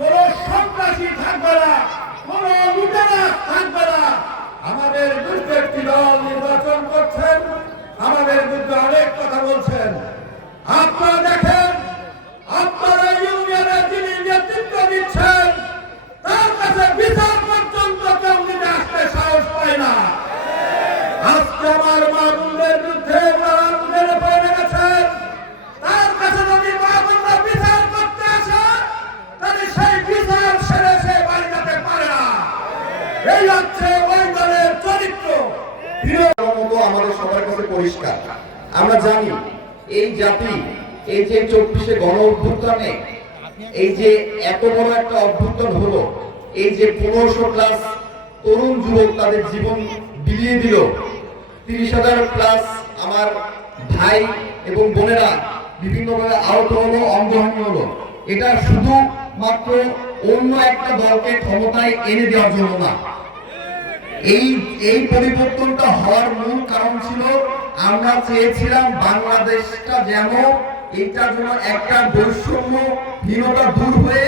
কোন সন্ত্রাসী থাকবে না, কোন লুটেরা থাকবে না। আমাদের বিরুদ্ধে একটি দল নির্বাচন করছেন, আমাদের বিরুদ্ধে অনেক কথা বলছেন। আপনারা দেখেন, আপনারা ইউনিয়নের যিনি নেতৃত্ব দিচ্ছেন তার কাছে বিচার পর্যন্ত কেউ নিতে আসতে সাহস পায় না। আজকে আমার মা বোনদের বিরুদ্ধে মেরে পড়ে গেছেন, তার কাছে যদি মা বোনরা বিচার করতে আসে তাহলে সেই বিচার সেরে সে বাড়ি যেতে পারে না। এই হচ্ছে ওই দলের চরিত্র। আমাদের সবার কাছে পরিষ্কার, আমরা জানি এই জাতি এই যে 24-এ গণ অভ্যুত্থানে এই যে এত বড় একটা অভ্যুত্থান হলো, এই যে 1500 প্লাস তরুণ যুবক তাদের জীবন বিলিয়ে দিল, 30,000 প্লাস আমার ভাই এবং বোনেরা বিভিন্নভাবে আহত হলো, অঙ্গহানি হলো, এটা শুধু মাত্র অন্য একটা দলকে ক্ষমতায় এনে দেওয়ার জন্য না। এই পরিবর্তনটা হওয়ার মূল কারণ ছিল আমরা চেয়েছিলাম বাংলাদেশটা যেন এটার জন্য একটা বৈষম্যহীনতা দূর হয়ে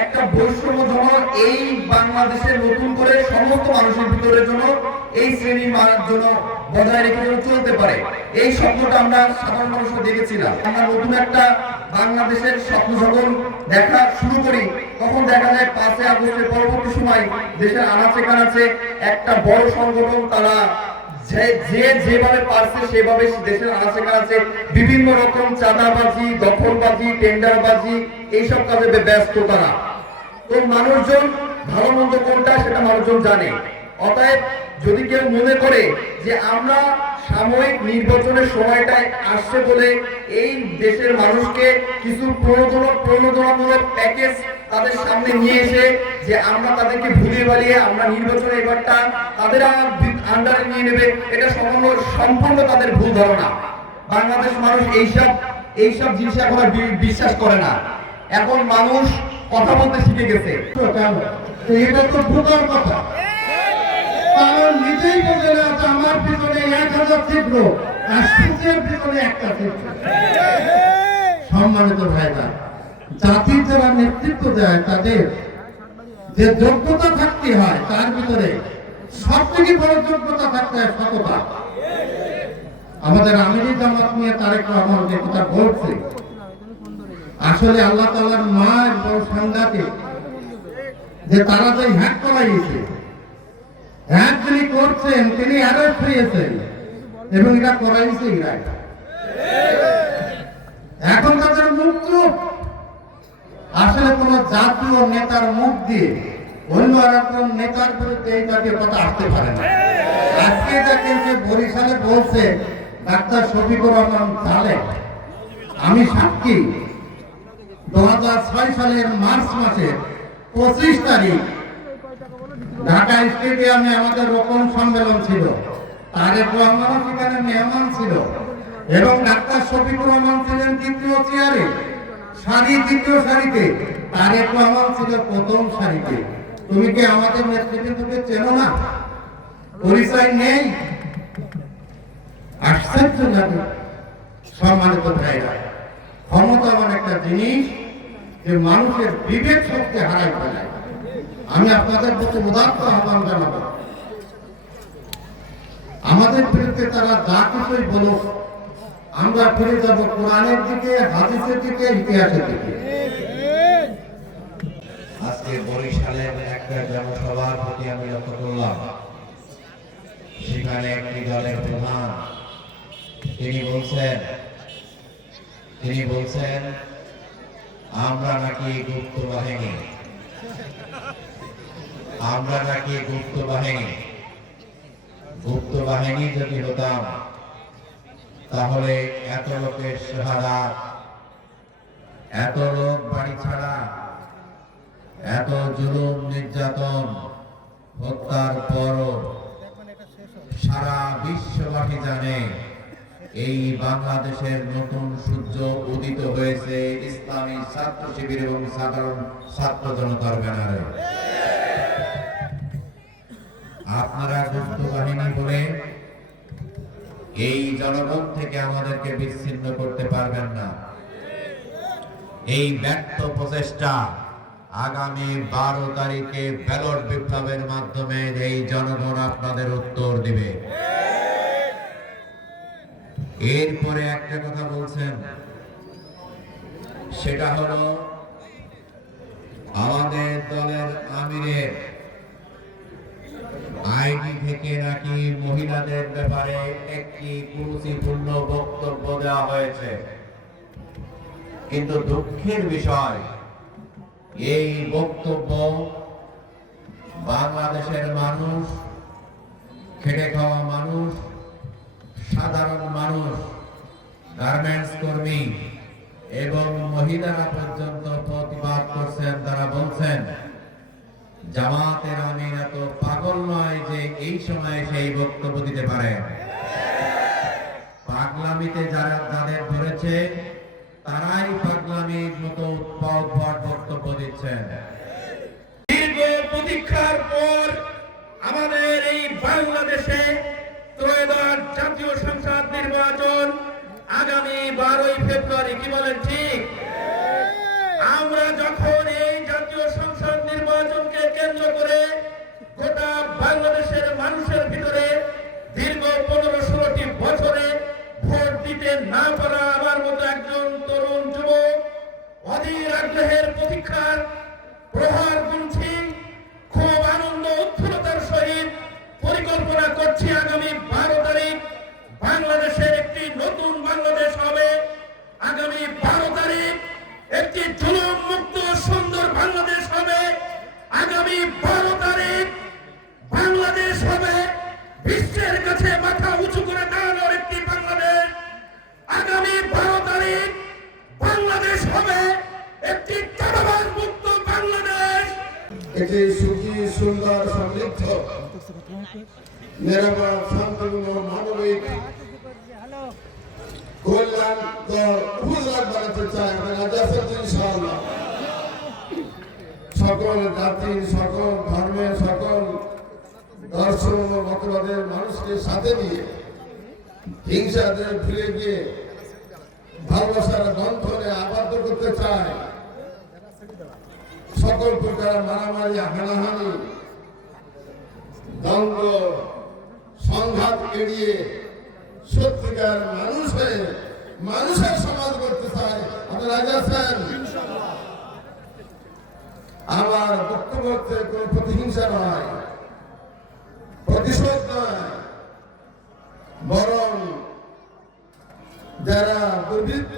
একটা বৈষম্য যেন এই বাংলাদেশের নতুন করে সমস্ত মানুষের ভিতরে যেন এই শ্রেণীর জন্য বজায় রেখে চলতে পারে। এই স্বপ্নটা আমরা সাধারণ মানুষকে দেখেছিলাম। আমরা নতুন একটা বাংলাদেশের স্বপ্ন যখন দেখা শুরু করি তখন দেখা যায় 5 আগস্টের পরবর্তী সময় দেশের আনাচে কানাচে একটা বড় সংগঠন তারা যেভাবে পারছে সেভাবে দেশের আনাচে কানাচে বিভিন্ন রকম চাঁদাবাজি, দখলবাজি, টেন্ডারবাজি এইসব কাজে ব্যস্ত তারা। তো মানুষজন ভালো মন্দ কোনটা সেটা মানুষজন জানে। অতএব যদি কেউ মনে করে যে আমরা সাময়িক নির্বাচনের সময়টায় আসছে বলে এই দেশের মানুষকে কিছু প্রণোদনামূলক প্যাকেজ তাদের সামনে নিয়ে এসে যে আমরা তাদেরকে ভুলিয়ে বালিয়ে আমরা নির্বাচনে এবারটা তাদের আন্ডারে নিয়ে নেবে, এটা সম্পূর্ণ তাদের ভুল ধারণা। বাংলাদেশ মানুষ এইসব জিনিস এখন আর বিশ্বাস করে না। এখন মানুষ কথা বলতে শিখে গেছে। এটা তো বোকার কথা, কারণ নিজেই বোঝে না যে আমার পিছনে 1000 ছিদ্র আর সূর্যের পিছনে একটা ছিদ্র। সম্মানিত ভাইরা, জাতির যারা নেতৃত্ব দেয় তাদের যে যোগ্যতা থাকতে হয় তার ভিতরে সব থেকে বড় যোগ্যতা থাকতে হয় সততা। আমাদের আমিরি জামাত নিয়ে তারেক রহমান যে কথা বলছে, আসলে আল্লাহ তাআলার মায়ের বড় সাংঘাতিক যে তারা যে হ্যাক করাইছে, হ্যাক যিনি করছেন তিনি অ্যারেস্ট হয়েছেন এবং এটা করাইছে ইরাক। এখন তাদের মুক্ত আসলে কোন জাতীয় নেতার মুখ দিয়ে অন্য একজন নেতার বিরুদ্ধে এই জাতীয় কথা আসতে পারে না। আজকে যাকে বরিশালে বলছে ডাক্তার শফিকুর রহমান সালেহ, আমি সাক্ষী 2006 সালের মার্চ মাসের 25 তারিখ ঢাকা স্টেডিয়ামে আমাদের রোপণ সম্মেলন ছিল। তারেক রহমানও সেখানে মেহমান ছিল এবং ডাক্তার শফিকুর রহমান ছিলেন দ্বিতীয় চেয়ারে, দ্বিতীয় সারিতে, তারেক রহমান ছিল প্রথম সারিতে। তুমি কি আমাদের নেতৃত্বকে চেনো না? পরিচয় নেই? আশ্চর্য লাগে। সম্মানিত ভাইরা, ক্ষমতা এমন একটা জিনিস যে মানুষের বিবেক শক্তি হারাই ফেলায়। আমি আপনাদের প্রতি উদাত্ত আহ্বান জানাবো, আমাদের বিরুদ্ধে তারা যা কিছুই বলুক আমরা ফিরে যাব কোরআনের দিকে, হাদিসের দিকে, ইতিহাসের দিকে। আজকে বরিশালের একটা জনসভার প্রতি আমি লক্ষ্য করলাম, সেখানে একটি দলের প্রধান তিনি বলছেন আমরা নাকি গুপ্ত বাহিনী যদি হতাম তাহলে এত লোকের শাহাদাত, এত লোক বাড়ি ছাড়া, এত জুলুম নির্যাতন হত্যার পর সারা বিশ্ববাসী জানে এই বাংলাদেশের নতুন সূর্য উদিত হয়েছে ইসলামী ছাত্র শিবির এবং সাধারণ ছাত্র জনতার ব্যানারে। আপনারা গুপ্ত বাহিনী বলে এই জনগণ থেকে আমাদেরকে বিচ্ছিন্ন করতে পারবেন না। এই ব্যর্থ প্রচেষ্টা আগামী 12 তারিখে ব্যালট বিপ্লবের মাধ্যমে এই জনগণ আপনাদের উত্তর দিবে। এরপরে একটা কথা বলছেন, সেটা হলো আমাদের দলের আমিরের আইডি থেকে নাকি মহিলাদের ব্যাপারে একটি কুরুচিপূর্ণ বক্তব্য দেওয়া হয়েছে। কিন্তু দুঃখের বিষয়, এই বক্তব্য বাংলাদেশের মানুষ, খেটে খাওয়া মানুষ, সাধারণ মানুষ, গার্মেন্টস কর্মী এবং মহিলারা পর্যন্ত প্রতিবাদ করছেন। তারা বলছেন জামাতের আমির এত পাগল নয় যে এই সময়ে সেই বক্তব্য দিতে পারে। পাগলামিতে যাদের ধরেছে তারাই পাগলামির মতো উদ্ভট বক্তব্য দিচ্ছেন। দীর্ঘ প্রতীক্ষার পর আমাদের এই বাংলাদেশে ত্রয়োদশ জাতীয় সংসদ নির্বাচন আগামী 12ই ফেব্রুয়ারি। কি বলেন ঠিক? আমরা যখন এই জাতীয় সংসদ নির্বাচনকে কেন্দ্র করে গোটা বাংলাদেশের মানুষের ভিতরে দীর্ঘ 15-16টি বছরে ভোট দিতে না পারা আমার মতো একজন তরুণ যুবক অধীর আগ্রহের প্রতীক্ষার প্রহার গুনছি, খুব আনন্দ উৎফুল্লতার সহিত পরিকল্পনা করছি আগামী 12 তারিখ বাংলাদেশের একটি নতুন বাংলাদেশ হবে। আগামী 12 তারিখ একটি জুলুম মুক্ত সুন্দর বাংলাদেশ হবে। আগামী 12 তারিখ বাংলাদেশ হবে বিশ্বের কাছে মাথা উঁচু করে দাঁড়ানোর একটি বাংলাদেশ। আগামী 12 তারিখ বাংলাদেশ হবে একটি চাঁদাবাজ মুক্ত বাংলাদেশ। একটি সুখী, সুন্দর, সমৃদ্ধ, নিরাপদ, শান্তিপূর্ণ, মানবিক, কল্যাণকর উপজেলা বানাতে চাই আমরা রাজা আছেন ইনশাআল্লাহ। সকল জাতি, সকল ধর্মের, সকল দর্শন ও মতবাদের মানুষকে সাথে নিয়ে হিংসাদের ফিরে গিয়ে ভালোবাসার বন্ধনে আবদ্ধ করতে চায়। সকল প্রকার মারামারি, হানাহানি, দ্বন্দ্ব, সংঘাত এড়িয়ে সত্যিকার মানুষ হয়ে মানুষের সমাজ করতে চায়। আপনারা রাজি আছেন? আমার বক্তব্য হচ্ছে কোনো প্রতিহিংসা নয়, প্রতিশোধ নয়, বরং যারা দুর্বৃত্ত